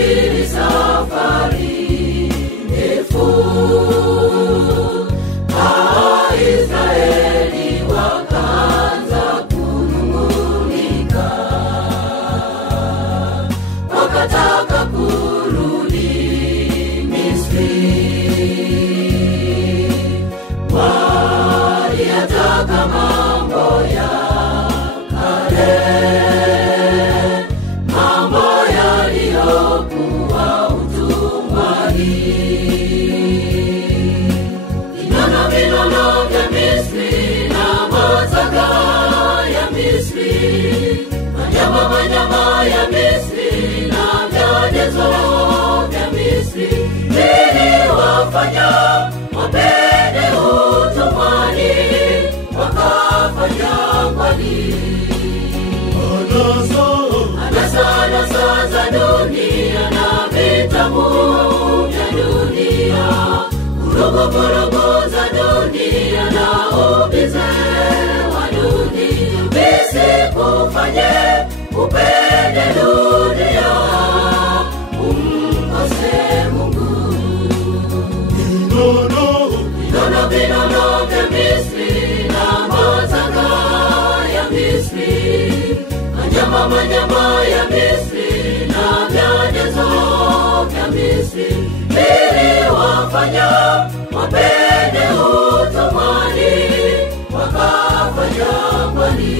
Tumesafiri safari ndefu, Israeli wakaanza kunung'unika, wakataka kurudi Misri. Waliyataka mambo ya kale, mambo yaliyokuwa utumwani. Vinono vya Misri na mazaga ya Misri, manyama ya Misri na vyajezo vya Misri, viliwafanya wapende utumwani, wakafa jangwani. Anasa za dunia na vitamu vya dunia, vurugu za dunia na ubize wa dunia, visikufanye upende dunia, umkose Mungu. Vinono vya Misri na mazaga ya Misri, manyama ya Misri na vyajezo vya Misri, viliwafanya wapende utumwani, wakafa jangwani.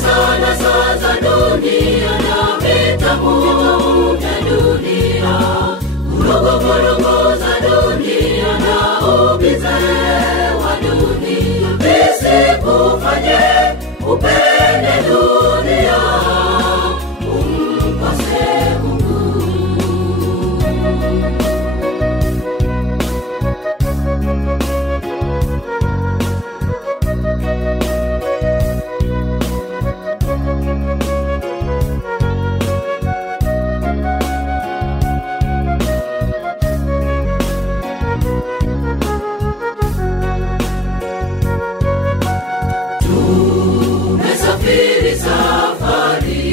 Anasa za dunia na vitamu vya dunia, vurugu za dunia na ubize wa dunia, visikufanye upende dunia, umkose Mungu. Tumesafiri safari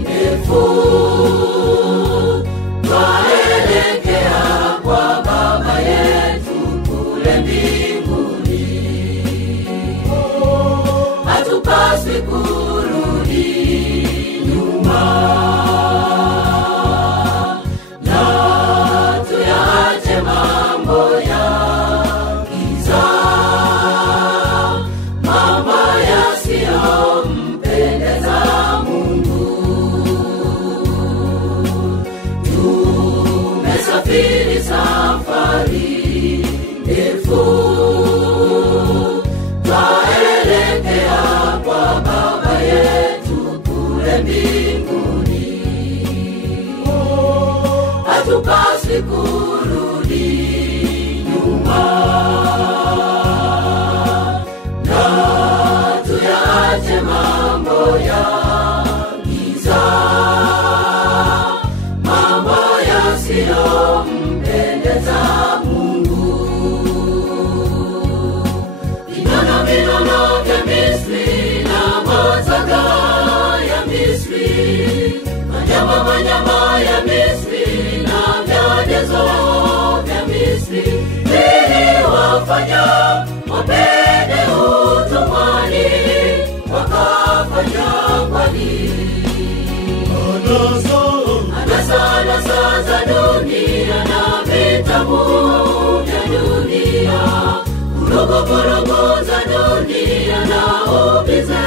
ndefu, twaelekea kwa Baba yetu kule mbinguni. Hatupaswi kurudi nyuma, na tuyaache mambo ya giza, mambo yasiyompendeza Mungu. Tumesafiri safari ndefu, twaelekea kwa Baba yetu kule mbinguni. Hatupaswi kurudi nyuma, na tuyaache mambo ya giza, mambo yasiyompendeza Mungu. Vinono vya Misri na mazaga ya Misri, manyama ya Misri na vyajezo vya Misri, viliwafanya wapende utumwani, wakafa jangwani. Anasa za dunia na vitamu vya dunia, vurugu za dunia na ubize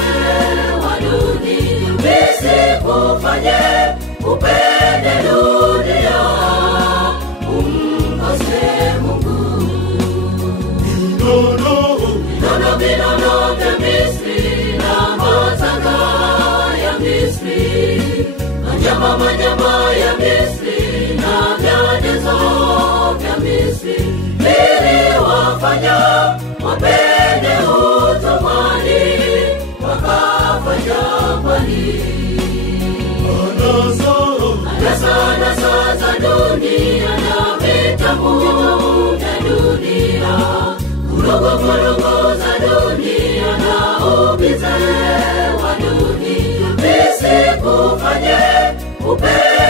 wa dunia, visikufanye upende dunia, umkose Mungu. Vinono vya Misri na mazaga ya Misri, manyama ya Misri na vyajezo vya Misri, viliwafanya wapende utumwani, wakafa jangwani. Anasa za dunia na vitamu vya dunia, vurugu za dunia na ubize wa dunia, visikufanye upendo